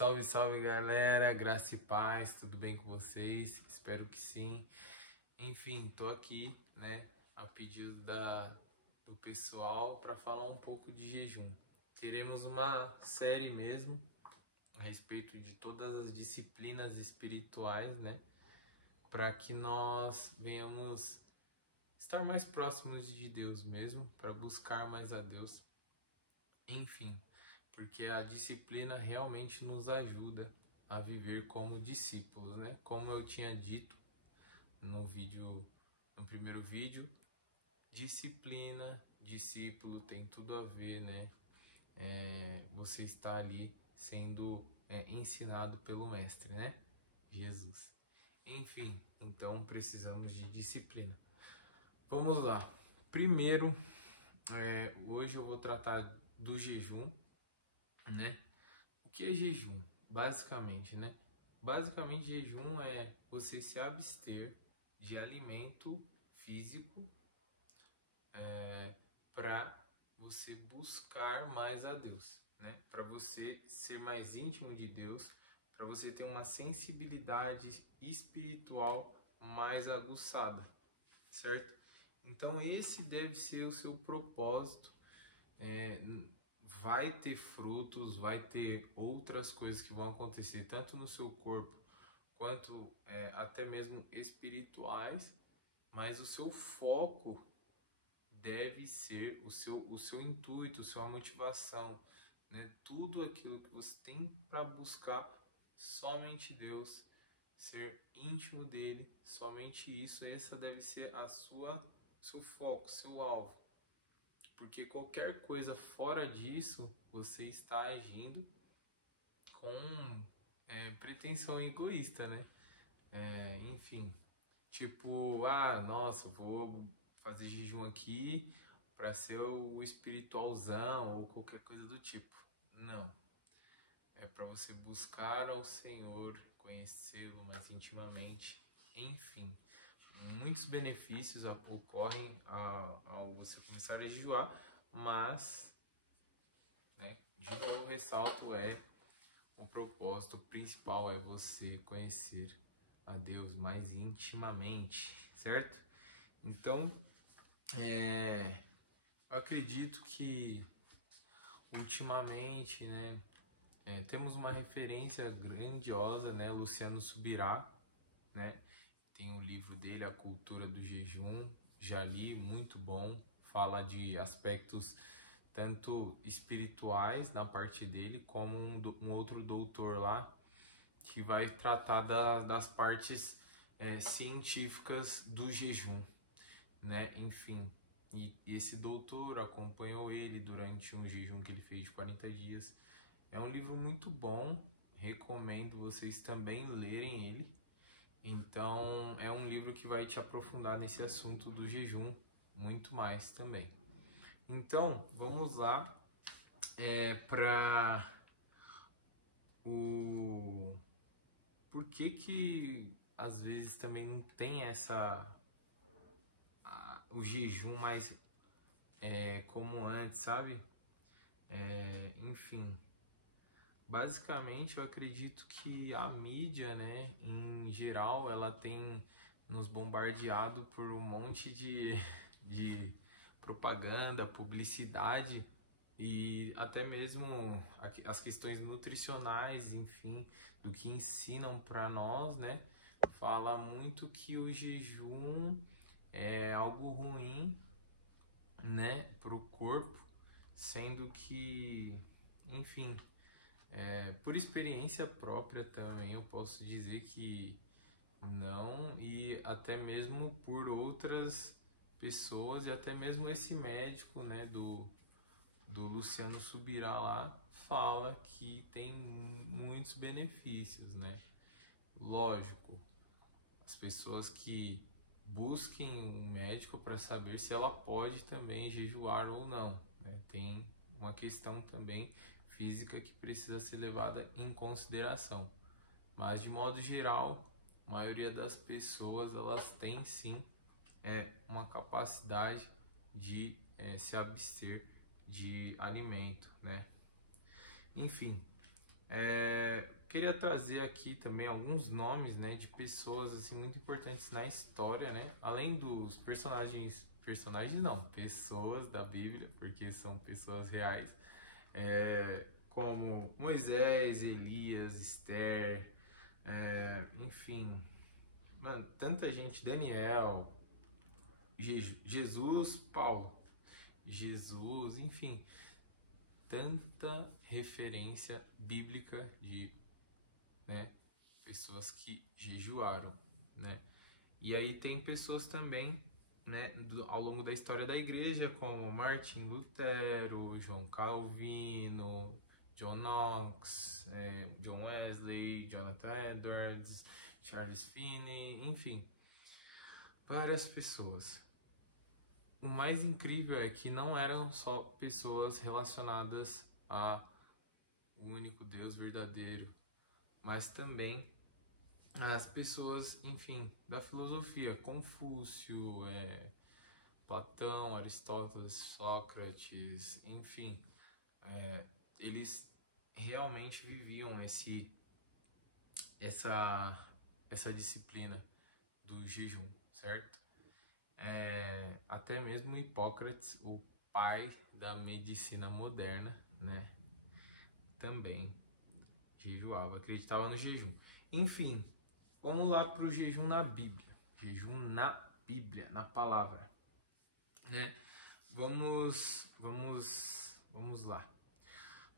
Salve, salve galera, graça e paz, tudo bem com vocês? Espero que sim. Enfim, tô aqui, né, a pedido do pessoal para falar um pouco de jejum. Teremos uma série mesmo a respeito de todas as disciplinas espirituais, né, para que nós venhamos estar mais próximos de Deus mesmo, para buscar mais a Deus. Enfim, porque a disciplina realmente nos ajuda a viver como discípulos, né? Como eu tinha dito no primeiro vídeo, disciplina, discípulo tem tudo a ver, né? Você está ali sendo ensinado pelo mestre, né? Jesus. Enfim, então precisamos de disciplina. Vamos lá. Primeiro, hoje eu vou tratar do jejum, né? O que é jejum? Basicamente, né? Basicamente, jejum é você se abster de alimento físico para você buscar mais a Deus, né? Para você ser mais íntimo de Deus, para você ter uma sensibilidade espiritual mais aguçada, certo? Então, esse deve ser o seu propósito. Vai ter frutos, vai ter outras coisas que vão acontecer, tanto no seu corpo quanto até mesmo espirituais, mas o seu foco deve ser o seu intuito, sua motivação, né? Tudo aquilo que você tem para buscar somente Deus, ser íntimo dele, somente isso, essa deve ser seu foco, seu alvo. Porque qualquer coisa fora disso, você está agindo com pretensão egoísta, né? Enfim, tipo, nossa, vou fazer jejum aqui para ser o espiritualzão ou qualquer coisa do tipo. Não. É para você buscar ao Senhor, conhecê-lo mais intimamente. Enfim, muitos benefícios ocorrem ao você começar a jejuar, mas, né, de novo ressalto, o propósito principal é você conhecer a Deus mais intimamente, certo? Então, eu acredito que ultimamente, né, temos uma referência grandiosa, né, Luciano Subirá, né? Tem o livro dele, A Cultura do Jejum, já li, muito bom, fala de aspectos tanto espirituais na parte dele, como um outro doutor lá, que vai tratar das partes científicas do jejum, né? Enfim, e esse doutor acompanhou ele durante um jejum que ele fez de 40 dias. É um livro muito bom, recomendo vocês também lerem ele. Então, é um livro que vai te aprofundar nesse assunto do jejum muito mais também. Então, vamos lá para o por que às vezes também não tem o jejum mais como antes, sabe? Enfim, basicamente eu acredito que a mídia, né, em geral, ela tem nos bombardeado por um monte de propaganda, publicidade e até mesmo as questões nutricionais, enfim, do que ensinam para nós, né? Fala muito que o jejum é algo ruim, né, para o corpo, sendo que, enfim, por experiência própria também eu posso dizer que não, e até mesmo por outras pessoas, e até mesmo esse médico, né, do Luciano Subirá lá, fala que tem muitos benefícios, né? Lógico, as pessoas que busquem um médico para saber se ela pode também jejuar ou não, né? Tem uma questão também física que precisa ser levada em consideração. Mas de modo geral, a maioria das pessoas elas têm sim uma capacidade de se abster de alimento, né? Enfim, Queria trazer aqui também alguns nomes, né, de pessoas assim muito importantes na história, né? Além dos personagens não, pessoas da Bíblia, porque são pessoas reais, como Moisés, Elias, Esther, enfim, mano, tanta gente, Daniel, Jesus, Paulo, Jesus, enfim, tanta referência bíblica de, né, pessoas que jejuaram, né? E aí tem pessoas também, né, ao longo da história da igreja, como Martin Lutero, João Calvino, John Knox, John Wesley, Jonathan Edwards, Charles Finney, enfim, várias pessoas. O mais incrível é que não eram só pessoas relacionadas ao único Deus verdadeiro, mas também as pessoas, enfim, da filosofia, Confúcio, Platão, Aristóteles, Sócrates, enfim, eles realmente viviam essa disciplina do jejum, certo? Até mesmo Hipócrates, o pai da medicina moderna, né, também jejuava, acreditava no jejum. Enfim, vamos lá para o jejum na Bíblia. Jejum na Bíblia, na palavra, né? Vamos lá.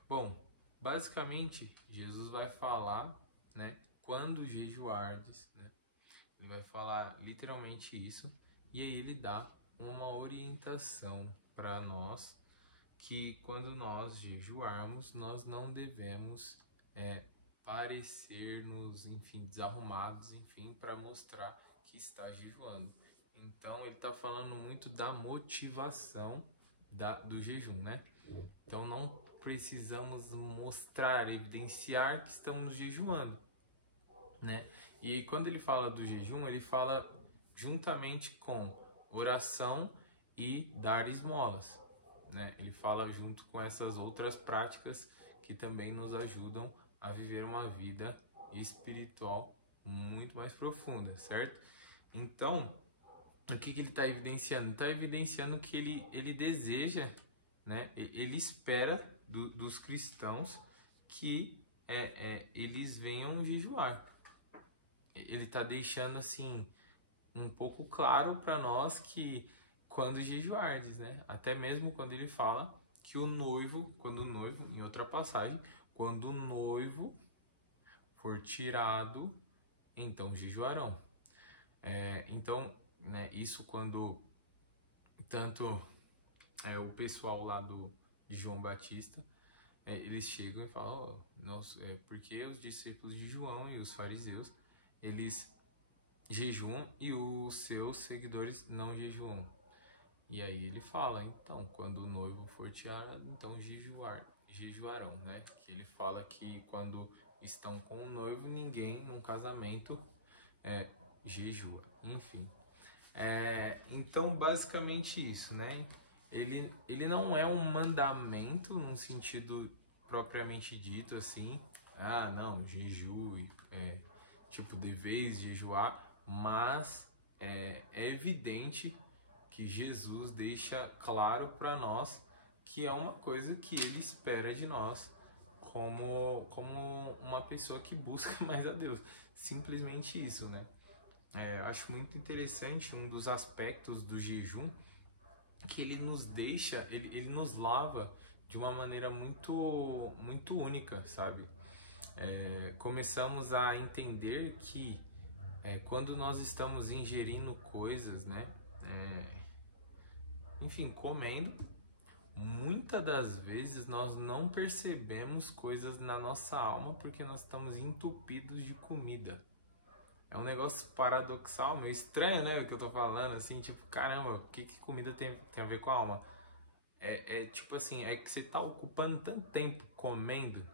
Bom, basicamente Jesus vai falar, né, quando jejuardes, né? Ele vai falar literalmente isso, e aí ele dá uma orientação para nós que quando nós jejuarmos, nós não devemos parecer-nos, enfim, desarrumados, enfim, para mostrar que está jejuando. Então ele está falando muito da motivação do jejum, né? Então não precisamos mostrar, evidenciar que estamos jejuando, né? E quando ele fala do jejum, ele fala juntamente com oração e dar esmolas, né? Ele fala junto com essas outras práticas que também nos ajudam a viver uma vida espiritual muito mais profunda, certo? Então, o que ele está evidenciando? Está evidenciando que ele deseja, né? Ele espera dos cristãos que eles venham jejuar. Ele está deixando assim um pouco claro para nós que quando jejuardes, né? Até mesmo quando ele fala que em outra passagem, quando o noivo for tirado, então jejuarão. Então, né, isso quando tanto o pessoal lá de João Batista, eles chegam e falam, porque os discípulos de João e os fariseus, eles jejuam e os seus seguidores não jejuam. E aí ele fala, então, quando o noivo for tirado, então jejuarão, né? Que ele fala que quando estão com o noivo, ninguém num casamento jejua, enfim. Então, basicamente isso, né? Ele não é um mandamento num sentido propriamente dito, assim, não, jejue, tipo, deveis jejuar, mas é evidente que Jesus deixa claro para nós que é uma coisa que ele espera de nós como uma pessoa que busca mais a Deus. Simplesmente isso, né? Acho muito interessante um dos aspectos do jejum, que ele nos deixa, ele nos lava de uma maneira muito, muito única, sabe? Começamos a entender que quando nós estamos ingerindo coisas, né? Enfim, comendo, muitas das vezes nós não percebemos coisas na nossa alma porque nós estamos entupidos de comida. É um negócio paradoxal, meio estranho, né? O que eu tô falando, assim, tipo, caramba, o que comida tem a ver com a alma? Tipo assim, é que você tá ocupando tanto tempo comendo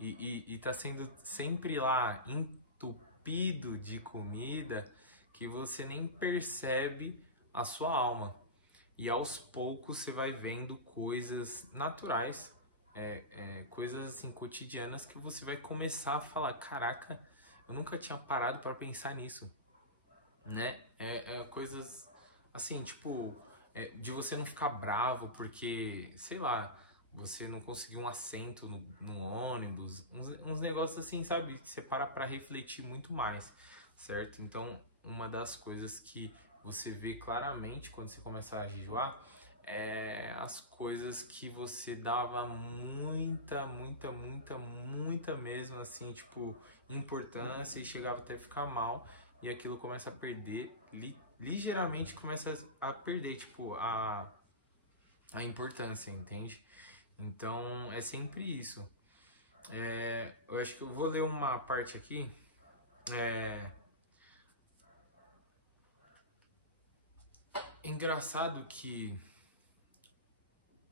e tá sendo sempre lá entupido de comida que você nem percebe a sua alma. E aos poucos você vai vendo coisas naturais, coisas assim cotidianas que você vai começar a falar, caraca, eu nunca tinha parado para pensar nisso, né? Coisas assim, tipo, de você não ficar bravo porque, sei lá, você não conseguiu um assento no ônibus, uns negócios assim, sabe? Que você para pra refletir muito mais, certo? Então, uma das coisas que você vê claramente quando você começa a jejuar as coisas que você dava muita mesmo, assim, tipo, importância e chegava até a ficar mal e aquilo começa a perder, ligeiramente começa a perder, tipo, a importância, entende? Então é sempre isso. Eu acho que eu vou ler uma parte aqui. Engraçado que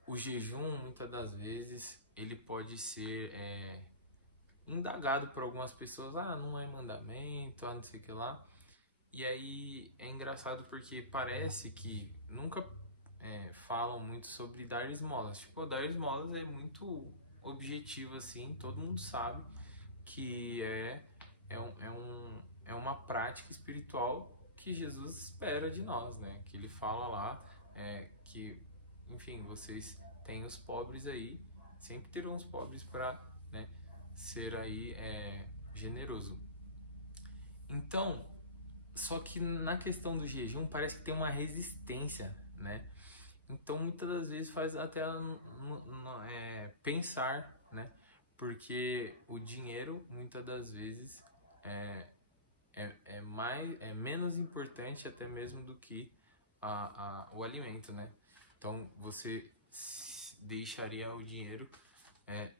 o jejum, muitas das vezes, ele pode ser indagado por algumas pessoas. Ah, não é mandamento, ah, não sei o que lá. E aí é engraçado porque parece que nunca falam muito sobre dar esmolas. Tipo, dar esmolas é muito objetivo, assim, todo mundo sabe que é uma prática espiritual que Jesus espera de nós, né? Que ele fala lá que, enfim, vocês têm os pobres aí, sempre terão os pobres para, né, ser aí generoso. Então, só que na questão do jejum parece que tem uma resistência, né? Então muitas das vezes faz até pensar, né? Porque o dinheiro muitas das vezes é, é menos importante até mesmo do que o alimento, né? Então você deixaria o dinheiro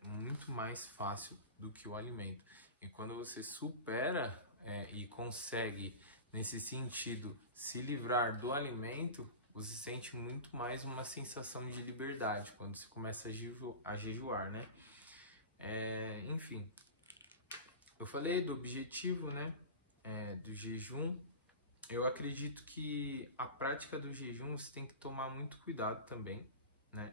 muito mais fácil do que o alimento. E quando você supera e consegue, nesse sentido, se livrar do alimento, você sente muito mais uma sensação de liberdade quando você começa a jejuar, né? Enfim, eu falei do objetivo, né? Do jejum. Eu acredito que a prática do jejum você tem que tomar muito cuidado também, né?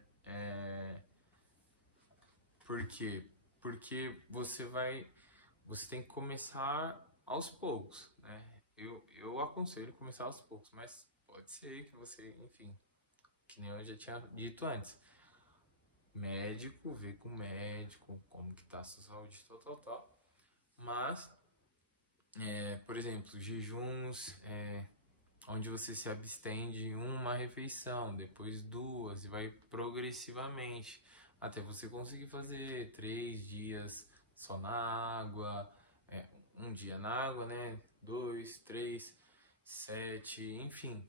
Por quê? Porque você tem que começar aos poucos, né? Eu aconselho começar aos poucos, mas pode ser que você, enfim, que nem eu já tinha dito antes, médico, ver com o médico como que tá a sua saúde, tal. Mas, por exemplo, jejuns, onde você se abstém de uma refeição, depois duas, e vai progressivamente até você conseguir fazer 3 dias só na água, um dia na água, né? 2, 3, 7, enfim.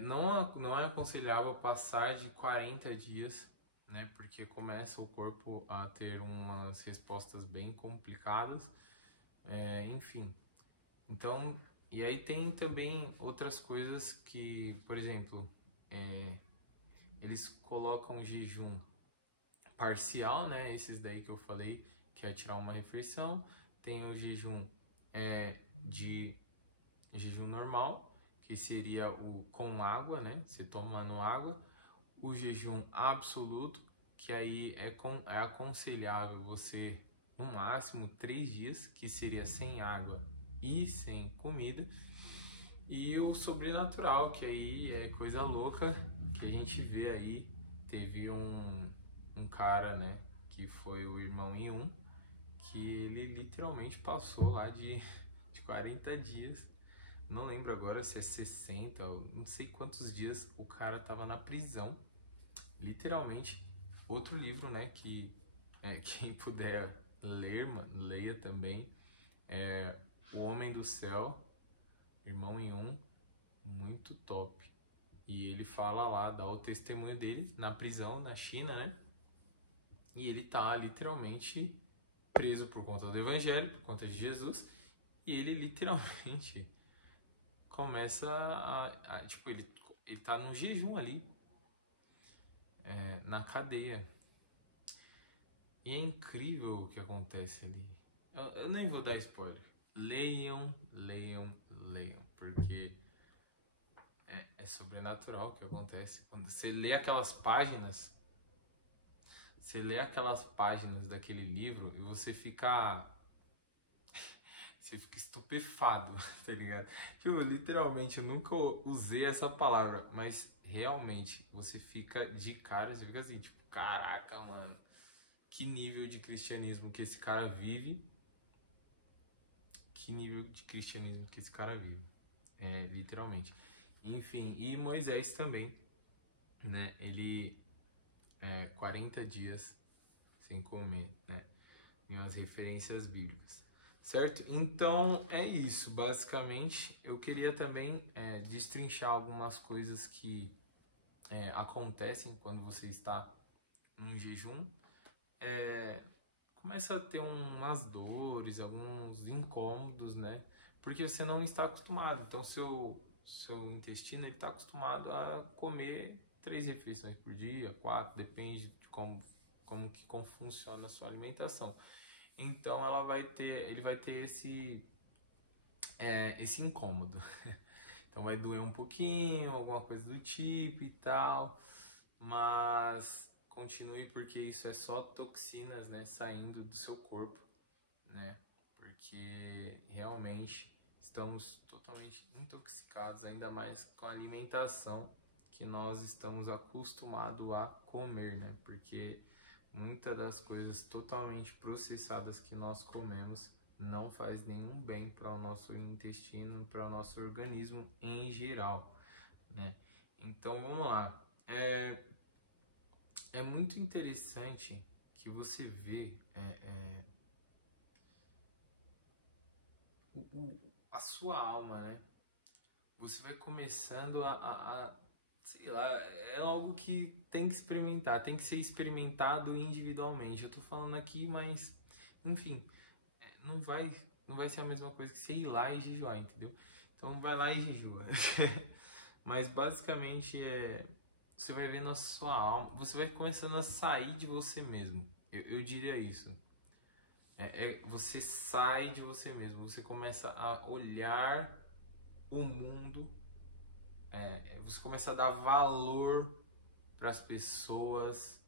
Não é aconselhável passar de 40 dias, né? Porque começa o corpo a ter umas respostas bem complicadas, enfim. Então, e aí tem também outras coisas que, por exemplo, eles colocam jejum parcial, né? Esses daí que eu falei, que é tirar uma refeição. Tem o jejum de jejum normal, que seria o com água, né? Você tomando água. O jejum absoluto, que aí é aconselhável você no máximo 3 dias, que seria sem água e sem comida. E o sobrenatural, que aí é coisa louca que a gente vê aí. Teve um cara, né, que foi o irmão em um, que ele literalmente passou lá de 40 dias. Não lembro agora se é 60, não sei quantos dias o cara tava na prisão. Literalmente, outro livro, né, que quem puder ler, leia também. O Homem do Céu, Irmão em Um, muito top. E ele fala lá, dá o testemunho dele na prisão na China, né? E ele tá literalmente preso por conta do Evangelho, por conta de Jesus. E ele literalmente começa tipo, ele tá no jejum ali, na cadeia. E é incrível o que acontece ali. Eu nem vou dar spoiler. Leiam, porque é sobrenatural o que acontece. Quando você lê aquelas páginas, você lê aquelas páginas daquele livro e você fica estupefado, tá ligado? Tipo, literalmente, eu nunca usei essa palavra, mas realmente, você fica de cara, você fica assim, tipo, caraca, mano, que nível de cristianismo que esse cara vive, que nível de cristianismo que esse cara vive, literalmente. Enfim, e Moisés também, né, ele, 40 dias sem comer, né, em umas referências bíblicas. Certo? Então é isso, basicamente. Eu queria também destrinchar algumas coisas que acontecem quando você está num jejum. Começa a ter umas dores, alguns incômodos, né? Porque você não está acostumado. Então seu intestino está acostumado a comer 3 refeições por dia, 4, depende de como funciona a sua alimentação. Então ele vai ter esse incômodo. Então vai doer um pouquinho, alguma coisa do tipo e tal, mas continue porque isso é só toxinas, né, saindo do seu corpo, né? Porque realmente estamos totalmente intoxicados, ainda mais com a alimentação que nós estamos acostumados a comer, né? Porque muitas das coisas totalmente processadas que nós comemos não faz nenhum bem para o nosso intestino, para o nosso organismo em geral, né? Então vamos lá. É muito interessante que você vê a sua alma, né? Você vai começando sei lá, é algo que tem que experimentar, tem que ser experimentado individualmente. Eu tô falando aqui, mas enfim, não vai, não vai ser a mesma coisa que você ir lá e jejuar, entendeu? Então vai lá e jejua. Mas basicamente você vai vendo a sua alma, você vai começando a sair de você mesmo. Eu diria isso. Você sai de você mesmo, você começa a olhar o mundo, você começa a dar valor para as pessoas.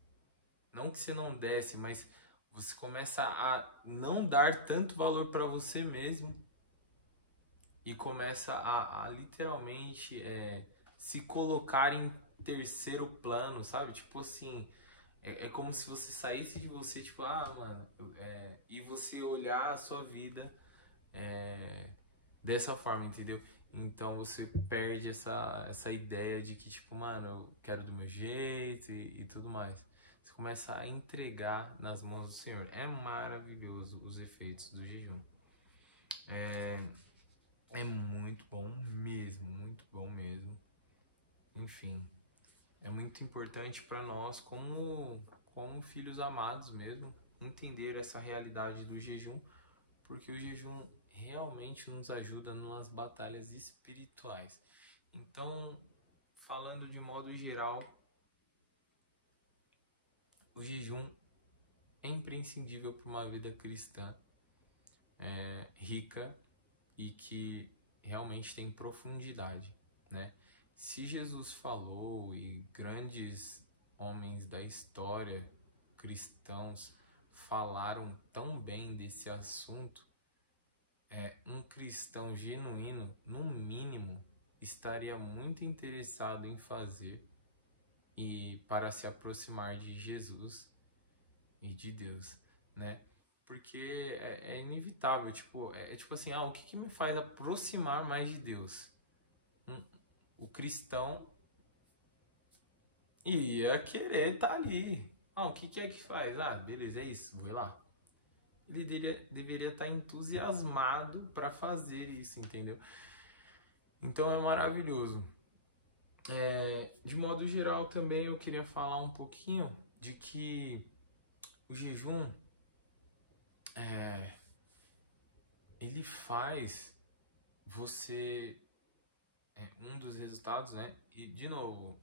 Não que você não desse, mas você começa a não dar tanto valor para você mesmo e começa a literalmente se colocar em terceiro plano, sabe? Tipo assim, é como se você saísse de você, tipo, mano, e você olhar a sua vida dessa forma, entendeu? Então você perde essa ideia de que, tipo, mano, eu quero do meu jeito e tudo mais. Você começa a entregar nas mãos do Senhor. É maravilhoso os efeitos do jejum. É muito bom mesmo, muito bom mesmo. Enfim, é muito importante para nós, como filhos amados mesmo, entender essa realidade do jejum, porque o jejum realmente nos ajuda nas batalhas espirituais. Então, falando de modo geral, o jejum é imprescindível para uma vida cristã rica e que realmente tem profundidade, né? Se Jesus falou e grandes homens da história cristãos falaram tão bem desse assunto, um cristão genuíno, no mínimo, estaria muito interessado em fazer e para se aproximar de Jesus e de Deus, né? Porque é inevitável, tipo, tipo assim, o que me faz aproximar mais de Deus? O cristão ia querer estar ali. O que é que faz? Beleza, é isso, vou lá. Ele deveria estar entusiasmado para fazer isso, entendeu? Então é maravilhoso. De modo geral também eu queria falar um pouquinho de que o jejum ele faz você um dos resultados, né? E de novo,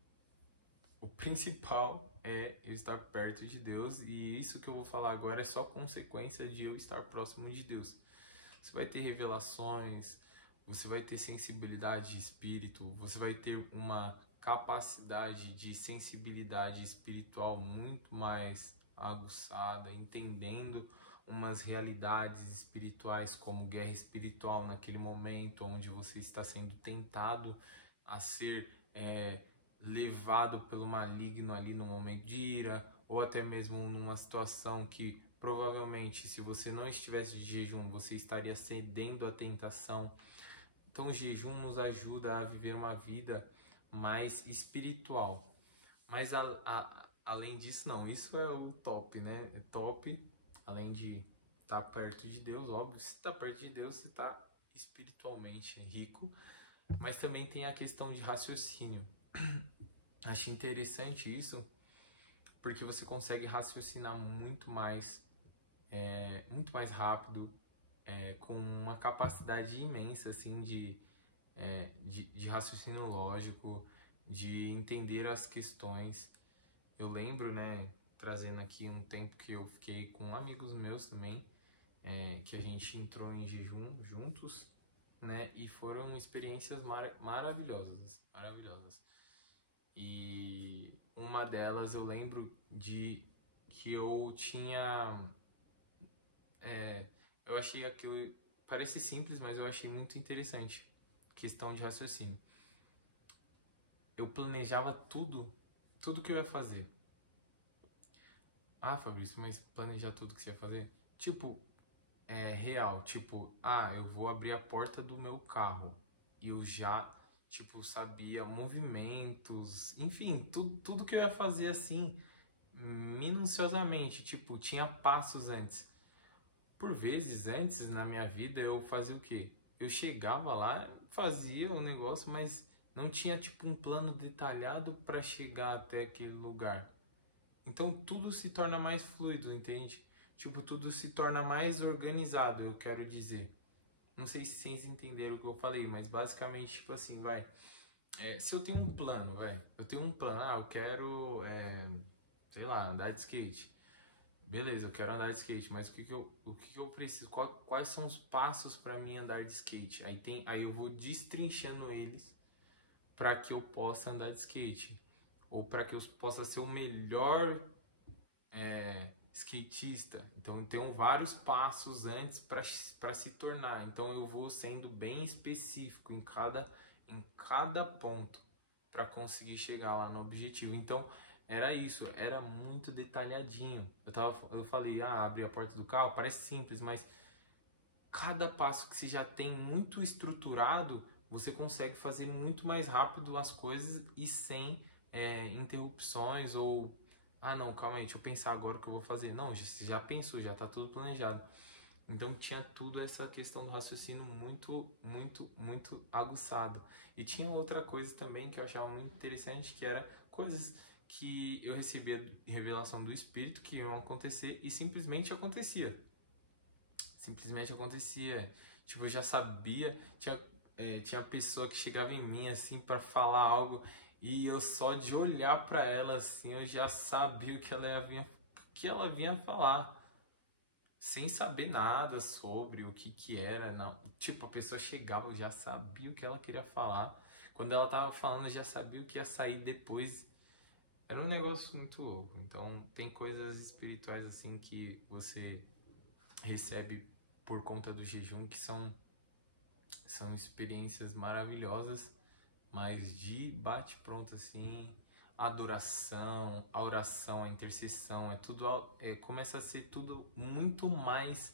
o principal é eu estar perto de Deus, e isso que eu vou falar agora é só consequência de eu estar próximo de Deus. Você vai ter revelações, você vai ter sensibilidade de espírito, você vai ter uma capacidade de sensibilidade espiritual muito mais aguçada, entendendo umas realidades espirituais como guerra espiritual naquele momento onde você está sendo tentado a ser levado pelo maligno ali no momento de ira, ou até mesmo numa situação que provavelmente, se você não estivesse de jejum, você estaria cedendo à tentação. Então o jejum nos ajuda a viver uma vida mais espiritual. Mas além disso, não, isso é o top, né? É top, além de estar perto de Deus, óbvio, se está perto de Deus, você está espiritualmente rico. Mas também tem a questão de raciocínio. Achei interessante isso, porque você consegue raciocinar muito mais rápido, com uma capacidade imensa assim de raciocínio lógico, de entender as questões. Eu lembro, né, trazendo aqui um tempo que eu fiquei com amigos meus também, que a gente entrou em jejum juntos, né, e foram experiências maravilhosas, maravilhosas. E uma delas eu lembro de que eu tinha, eu achei aquilo, parece simples, mas eu achei muito interessante, questão de raciocínio. Eu planejava tudo que eu ia fazer. Ah, Fabrício, mas planejar tudo que você ia fazer? Tipo, real, tipo, eu vou abrir a porta do meu carro. E eu já, tipo, sabia movimentos, enfim, tudo que eu ia fazer assim, minuciosamente, tipo, tinha passos antes. Por vezes, antes, na minha vida, eu fazia o quê? Eu chegava lá, fazia o negócio, mas não tinha, tipo, um plano detalhado para chegar até aquele lugar. Então tudo se torna mais fluido, entende? Tipo, tudo se torna mais organizado, eu quero dizer. Não sei se vocês entenderam o que eu falei, mas basicamente, tipo assim, vai. Se eu tenho um plano, eu tenho um plano, eu quero, sei lá, andar de skate. Beleza, eu quero andar de skate, mas o que que eu preciso? Quais são os passos para mim andar de skate? Aí eu vou destrinchando eles para que eu possa andar de skate. Ou para que eu possa ser o melhor skatista. Então eu tenho vários passos antes para se tornar. Então eu vou sendo bem específico em cada ponto para conseguir chegar lá no objetivo. Então era isso, era muito detalhadinho. Eu falei, abrir a porta do carro parece simples, mas cada passo que você já tem muito estruturado, você consegue fazer muito mais rápido as coisas e sem interrupções ou não, calma aí, deixa eu pensar agora o que eu vou fazer. Não, você já pensou, já está tudo planejado. Então tinha tudo essa questão do raciocínio muito, muito, muito aguçado. E tinha outra coisa também que eu achava muito interessante, que era coisas que eu recebia revelação do Espírito que iam acontecer e simplesmente acontecia. Simplesmente acontecia. Tipo, eu já sabia, tinha pessoa que chegava em mim assim para falar algo e eu só de olhar para ela assim, eu já sabia o que ela vinha falar, sem saber nada sobre o que era, não. Tipo, a pessoa chegava, eu já sabia o que ela queria falar. Quando ela tava falando, eu já sabia o que ia sair depois. Era um negócio muito louco. Então, tem coisas espirituais assim que você recebe por conta do jejum que são experiências maravilhosas, mas de bate-pronto assim, a adoração, a oração, a intercessão, começa a ser tudo muito mais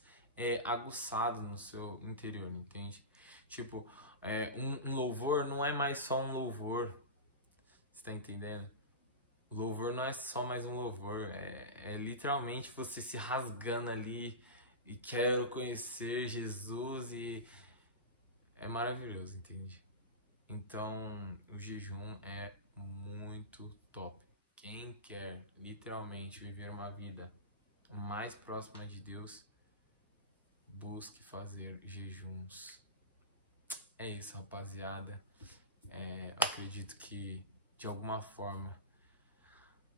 aguçado no seu interior, entende? Tipo, um louvor não é mais só um louvor, você tá entendendo? O louvor não é só mais um louvor, é literalmente você se rasgando ali e quero conhecer Jesus e é maravilhoso, entende? Então, o jejum é muito top. Quem quer literalmente viver uma vida mais próxima de Deus, busque fazer jejuns. É isso, rapaziada. Acredito que de alguma forma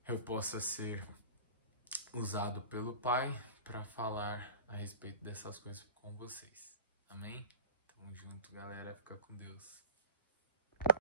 eu possa ser usado pelo Pai para falar a respeito dessas coisas com vocês. Amém? Tamo junto, galera. Fica com Deus.